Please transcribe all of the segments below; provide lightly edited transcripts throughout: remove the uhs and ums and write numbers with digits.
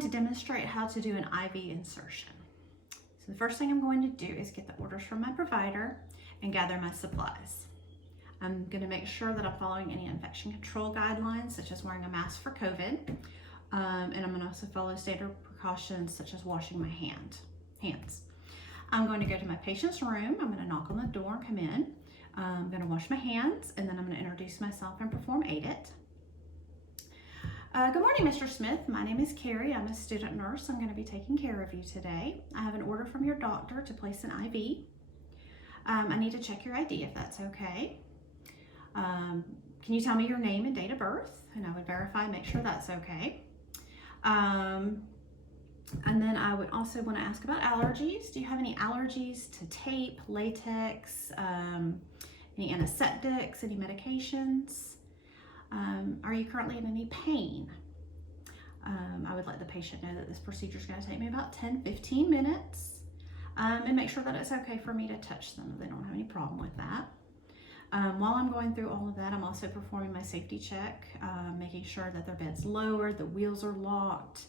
to demonstrate how to do an IV insertion. So the first thing I'm going to do is get the orders from my provider and gather my supplies. I'm going to make sure that I'm following any infection control guidelines, such as wearing a mask for COVID. And I'm going to also follow standard precautions, such as washing my hands. I'm going to go to my patient's room. I'm going to knock on the door and come in. I'm going to wash my hands, and then I'm going to introduce myself and perform AIDIT. Good morning, Mr. Smith. My name is Carrie. I'm a student nurse. I'm going to be taking care of you today. I have an order from your doctor to place an IV. I need to check your ID if that's okay. Can you tell me your name and date of birth? And I would verify and make sure that's okay. And then I would also want to ask about allergies. Do you have any allergies to tape, latex, any antiseptics, any medications? Are you currently in any pain? I would let the patient know that this procedure is going to take me about 10-15 minutes, and make sure that it's okay for me to touch them if they don't have any problem with that. While I'm going through all of that, I'm also performing my safety check, making sure that their bed's lowered, the wheels are locked.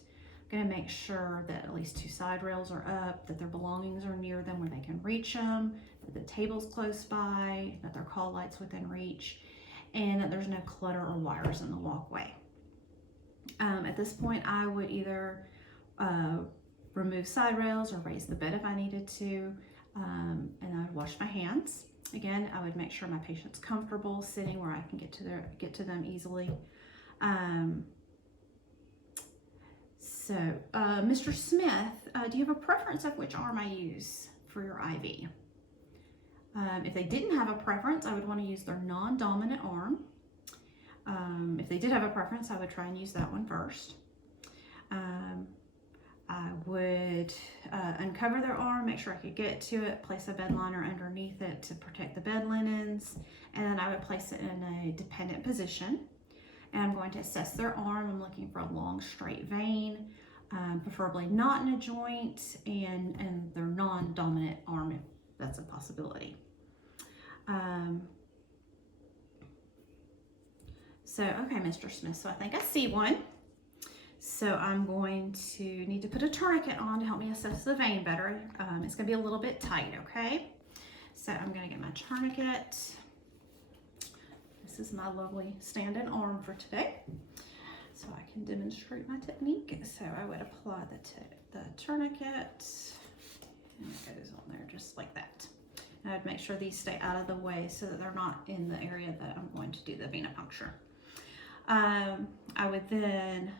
I'm going to make sure that at least 2 side rails are up, that their belongings are near them where they can reach them, that the table's close by, that their call light's within reach, and that there's no clutter or wires in the walkway. At this point, I would either remove side rails or raise the bed if I needed to, and I would wash my hands. Again, I would make sure my patient's comfortable sitting where I can get to them easily. Mr. Smith, do you have a preference of which arm I use for your IV? If they didn't have a preference, I would want to use their non-dominant arm. If they did have a preference, I would try and use that one first. I would uncover their arm, make sure I could get to it, place a bed liner underneath it to protect the bed linens, and then I would place it in a dependent position. And I'm going to assess their arm. I'm looking for a long, straight vein, preferably not in a joint, and their non-dominant arm if that's a possibility. Okay, Mr. Smith, so I think I see one. So I'm going to need to put a tourniquet on to help me assess the vein better. It's going to be a little bit tight, okay? So I'm going to get my tourniquet. This is my lovely stand-in arm for today, so I can demonstrate my technique. So I would apply the tourniquet, and it goes on there just like that. And I'd make sure these stay out of the way so that they're not in the area that I'm going to do the venipuncture. I would then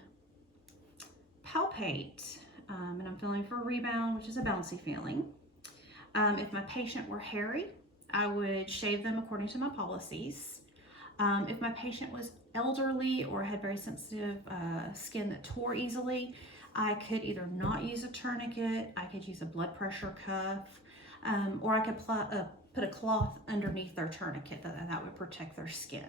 palpate, and I'm feeling for a rebound, which is a bouncy feeling. If my patient were hairy, I would shave them according to my policies. If my patient was elderly or had very sensitive skin that tore easily, I could either not use a tourniquet, I could use a blood pressure cuff, or I could put a cloth underneath their tourniquet that would protect their skin.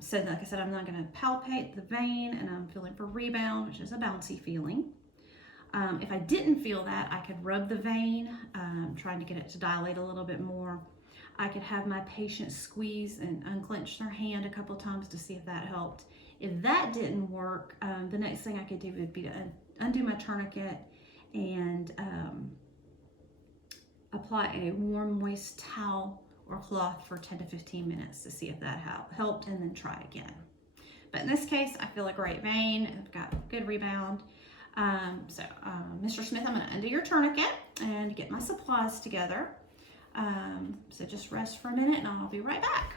So like I said, I'm not going to palpate the vein, and I'm feeling for rebound, which is a bouncy feeling. If I didn't feel that, I could rub the vein, trying to get it to dilate a little bit more. I could have my patient squeeze and unclench their hand a couple times to see if that helped. If that didn't work, the next thing I could do would be to undo my tourniquet and apply a warm, moist towel or cloth for 10 to 15 minutes to see if that helped, and then try again. But in this case, I feel a great vein. I've got good rebound. Mr. Smith, I'm going to undo your tourniquet and get my supplies together. So just rest for a minute and I'll be right back.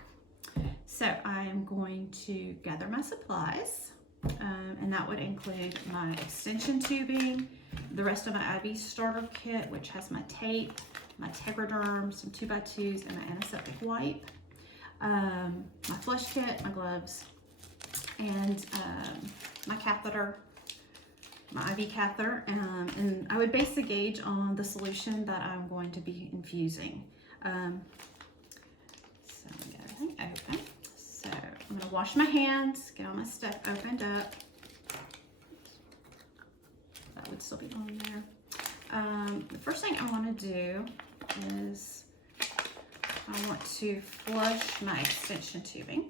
So I am going to gather my supplies, and that would include my extension tubing, the rest of my IV starter kit, which has my tape, my Tegaderm, some 2x2s, and my antiseptic wipe, my flush kit, my gloves, and my catheter, my IV catheter, and I would base the gauge on the solution that I'm going to be infusing. So I'm going to get everything open. So I'm going to wash my hands, get all my stuff opened up. That would still be on there. The first thing I want to do is I want to flush my extension tubing.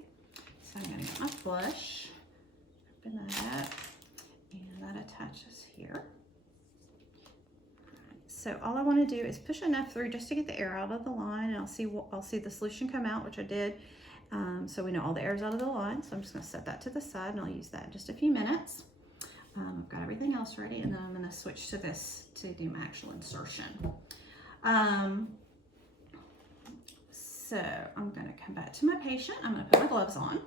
So I'm going to get my flush, open that up, and that So all I want to do is push enough through just to get the air out of the line, and I'll see the solution come out, which I did. So we know all the air's out of the line. So I'm just going to set that to the side, and I'll use that in just a few minutes. I've got everything else ready, and then I'm going to switch to this to do my actual insertion. So I'm going to come back to my patient. I'm going to put my gloves on.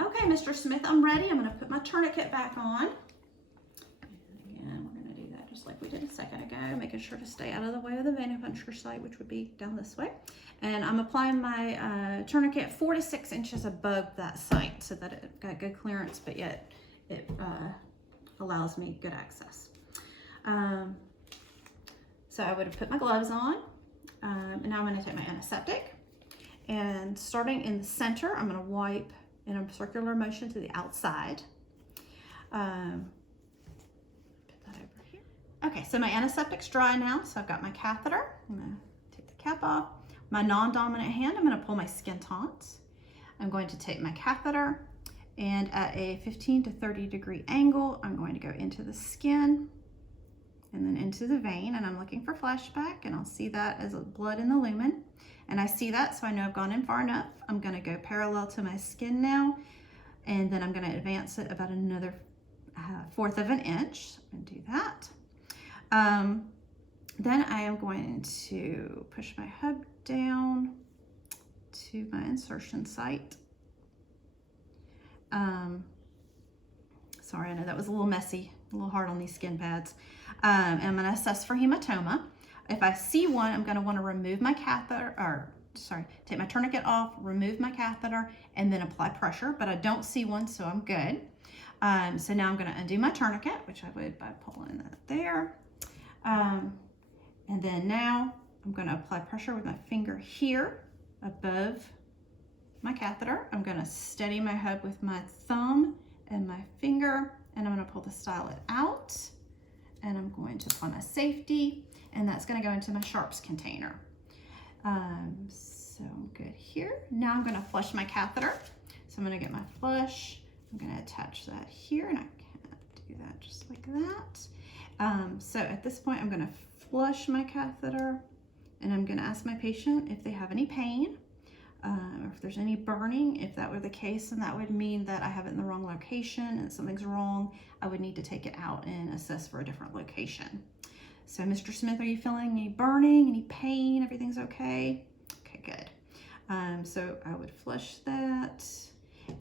Okay, Mr. Smith, I'm ready. I'm going to put my tourniquet back on. And we're going to do that just like we did a second ago, making sure to stay out of the way of the venipuncture site, which would be down this way. And I'm applying my tourniquet 4 to 6 inches above that site so that it got good clearance, but yet it allows me good access. So I would have put my gloves on, and now I'm going to take my antiseptic, and starting in the center, I'm going to wipe in a circular motion to the outside. Put that over here. Okay, so my antiseptic's dry now, so I've got my catheter. I'm going to take the cap off. My non-dominant hand, I'm going to pull my skin taut. I'm going to take my catheter, and at a 15 to 30 degree angle, I'm going to go into the skin and then into the vein, and I'm looking for flashback, and I'll see that as blood in the lumen. And I see that, so I know I've gone in far enough. I'm going to go parallel to my skin now, and then I'm going to advance it about another 1/4 of an inch. I'm going to do that. Then I am going to push my hub down to my insertion site. Sorry, I know that was a little messy, a little hard on these skin pads. And I'm going to assess for hematoma. If I see one, I'm going to want to remove my catheter, or sorry, take my tourniquet off, remove my catheter, and then apply pressure. But I don't see one, so I'm good. So now I'm going to undo my tourniquet, which I would by pulling that there. And then now I'm going to apply pressure with my finger here above my catheter. I'm going to steady my hub with my thumb and my finger, and I'm going to pull the stylet out, and I'm going to apply my safety, and that's going to go into my sharps container. So I'm good here. Now I'm going to flush my catheter. So I'm going to get my flush. I'm going to attach that here, and I can't do that just like that. So at this point, I'm going to flush my catheter, and I'm going to ask my patient if they have any pain, or if there's any burning. If that were the case, then that would mean that I have it in the wrong location and something's wrong. I would need to take it out and assess for a different location. So Mr. Smith, are you feeling any burning, any pain? Everything's okay? Okay, good. So I would flush that,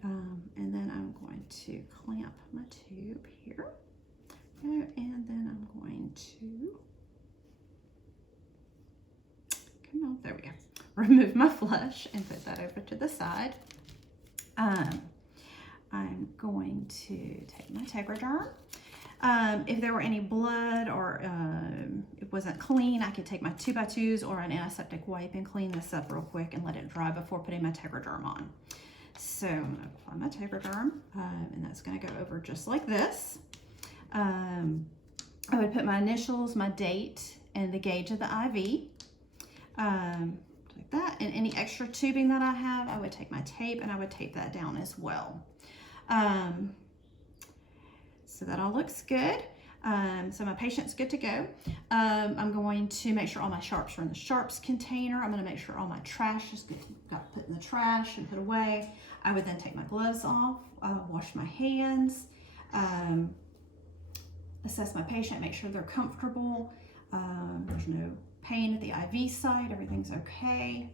and then I'm going to clamp my tube here, and then I'm going to, come on, there we go. Remove my flush and put that over to the side. I'm going to take my Tegaderm. If there were any blood or it wasn't clean, I could take my 2x2s or an antiseptic wipe and clean this up real quick and let it dry before putting my Tegaderm on. So I'm going to apply my Tegaderm, and that's going to go over just like this. I would put my initials, my date, and the gauge of the IV. Like that. And any extra tubing that I have, I would take my tape and I would tape that down as well. So that all looks good. So my patient's good to go. I'm going to make sure all my sharps are in the sharps container. I'm going to make sure all my trash is got put in the trash and put away. I would then take my gloves off, wash my hands, assess my patient, make sure they're comfortable. There's no pain at the IV site, everything's okay.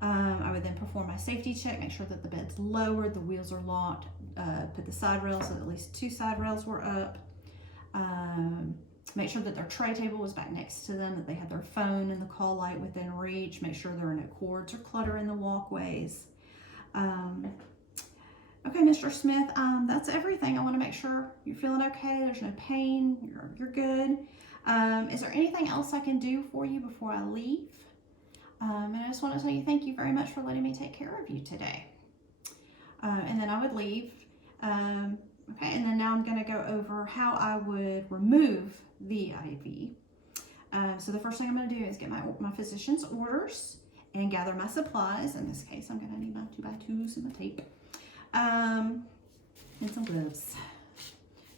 I would then perform my safety check, make sure that the bed's lowered, the wheels are locked, put the side rails, so at least 2 side rails were up. Make sure that their tray table was back next to them, that they had their phone and the call light within reach, make sure there are no cords or clutter in the walkways. Okay, Mr. Smith, that's everything. I want to make sure you're feeling okay, there's no pain, you're good. Is there anything else I can do for you before I leave? And I just want to tell you thank you very much for letting me take care of you today. And then I would leave. Okay, and then now I'm going to go over how I would remove the IV. So the first thing I'm going to do is get my physician's orders and gather my supplies. In this case, I'm going to need my 2x2s and my tape, and some gloves.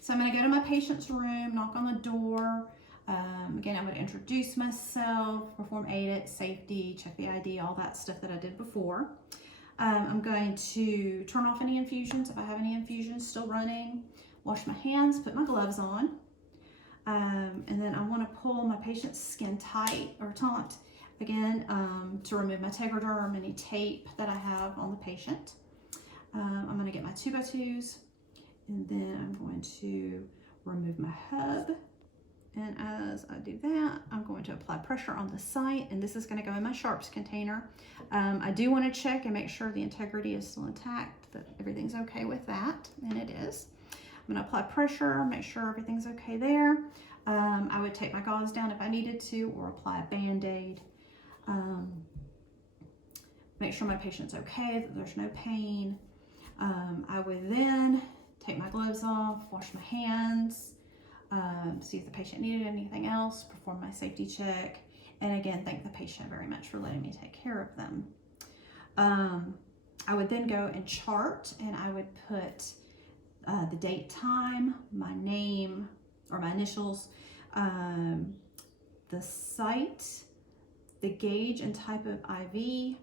So I'm going to go to my patient's room, knock on the door. Again, I would introduce myself, perform AIDIT, safety, check the ID, all that stuff that I did before. I'm going to turn off any infusions if I have any infusions still running, wash my hands, put my gloves on, and then I want to pull my patient's skin tight or taut, again, to remove my tegaderm, any tape that I have on the patient. I'm going to get my 2x2s, and then I'm going to remove my hub. And as I do that, I'm going to apply pressure on the site, and this is going to go in my sharps container. I do want to check and make sure the integrity is still intact, that everything's okay with that, and it is. I'm going to apply pressure, make sure everything's okay there. I would take my gauze down if I needed to, or apply a Band-Aid. Make sure my patient's okay, that there's no pain. I would then take my gloves off, wash my hands, see if the patient needed anything else, perform my safety check, and again, thank the patient very much for letting me take care of them. I would then go and chart, and I would put the date, time, my name or my initials, the site, the gauge and type of IV,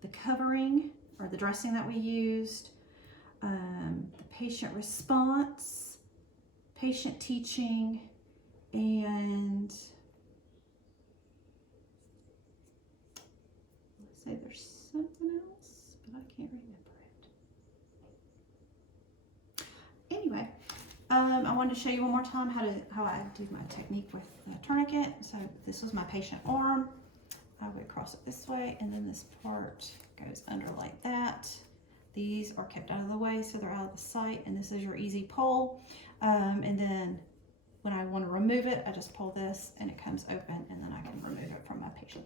the covering or the dressing that we used, the patient response, patient teaching, and let's say there's something else, but I can't remember it. Anyway, I wanted to show you one more time how I do my technique with the tourniquet. So this was my patient arm. I would cross it this way, and then this part goes under like that. These are kept out of the way, so they're out of the sight, and this is your easy pull. And then when I want to remove it, I just pull this and it comes open, and then I can remove it from my patient.